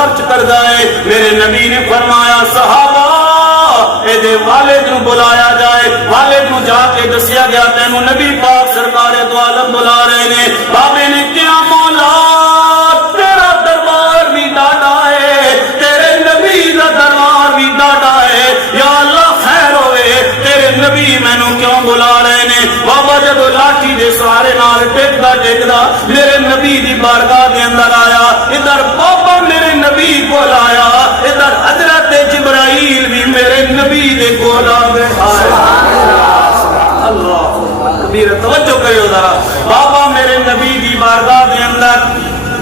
خرچ کردا ہے. میرے نبی نے فرمایا صحابہ اے والد نو بلایا جائے. والد نو جا کے دسیا گیا تینوں نبی پاک سرکار دو عالم بلا رہے نے. بابے نے کیا مولا تیرا دربار بھی ڈاڈا ہے, تیرے نبی دا دربار بھی ڈاڈا ہے, یا اللہ خیر ہوئے تیرے نبی مینوں کیوں بلا رہے نے. بابا جدو لاٹھی دے سہارے نال ٹیکدا ٹیکدا میرے نبی دی بارگاہ دے اندر آیا. ادھر بابا میرے نبی کول آیا, ادھر حضرت جبرائیل بھی میرے نبی دے کول آ گئے. اللہ کبیر توجہ کرو ذرا. بابا میرے نبی دی بارگاہ دے اندر,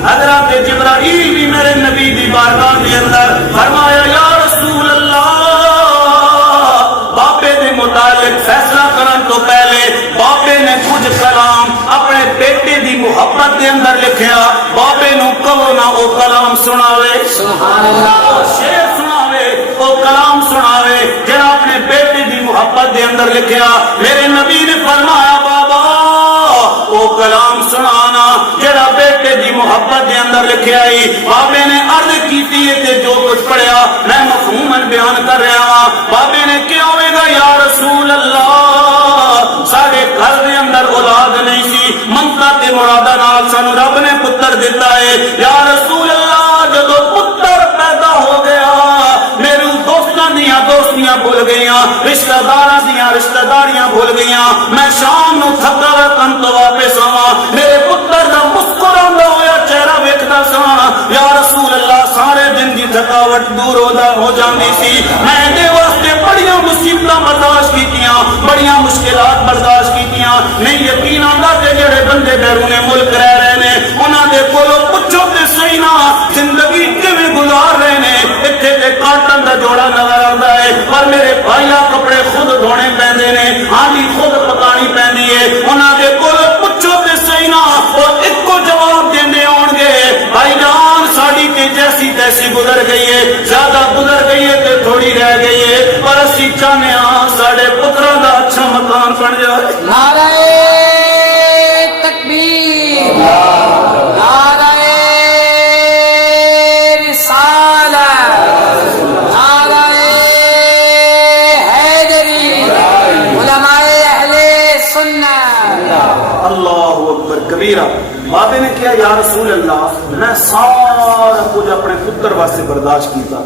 حضرت جبرائیل بھی میرے نبی دی بارگاہ دے اندر. فرمایا یا رسول اللہ, بابے دے متعلق فیصلہ کرن تو پہلے بابے نے کچھ کلام اپنے بیٹے دی محبت دے اندر لکھیا. بابے نو کہو نا او کلام سناوے, سبحان اللہ, شعر سناوے, او کلام سناوے جڑا اپنے بیٹے دی محبت دے اندر لکھیا. میرے نبی نے فرمایا بابا او کلام سنانا جڑا بیٹے دی محبت دے اندر لکھیا ہی. بابے نے عرض کیتی تے جو کچھ پڑھیا میں مفہوماً بیان کر رہا ہاں. بابے نے کیا ہوئے گا یا رسول اللہ, سارے گھر دے اندر اولاد نہیں سی, منتا تے مرادہ نال سانو رب نے پتر دیتا ہے. یا رسول اللہ جدو پتر پیدا ہو گیا میرے دوستاں دیاں دوستیاں بھول گئیاں, رشتہ داراں دیاں رشتہ داریاں بھول گئیاں. میں شام نو تھکا وطن تو واپس آواں, میرے پتر دا مسکراندا ہویا چہرہ ویکھدا ساں. یا رسول اللہ سارے دن دی تھکاوٹ دور ہو جاندی سی. میں دے واسطے بڑیاں مصیبتاں برداشت کیتیاں, بڑیاں مشکلات برداشت کیتیاں. نہیں یقین آندا کہ جڑے بندے بیرون ملک رہ رہے نے انہاں دے کولوں پوچھو تے صحیح نا زندگی کیویں گزار رہے نے. اتنے تے کاٹن دا جوڑا نظر آتا ہے پر میرے بھائیاں کپڑے خود دھونے پیندے نے, ہاں خود پکانی پیندی ہے. انہاں دے کولوں پوچھو تے صحیح نا اور ایک کو جواب دیندے آن گے بھائی جان ساڈی تے جیسی تیسی گزر گئی ہے, زیادہ گزر گئی ہے تے تھوڑی رہ گئی ہے, پر اسی چاہنے ہاں ساڈے پتراں دا اچھا مکان بن جائے. نعرہ تکبیر, نعرہ رسالت, نعرہ حیدری, علماء اہل سنت. اللہ اکبر کبیرہ. بابے نے کیا یا رسول اللہ میں سارا کچھ اپنے پتر واسطے برداشت کیتا,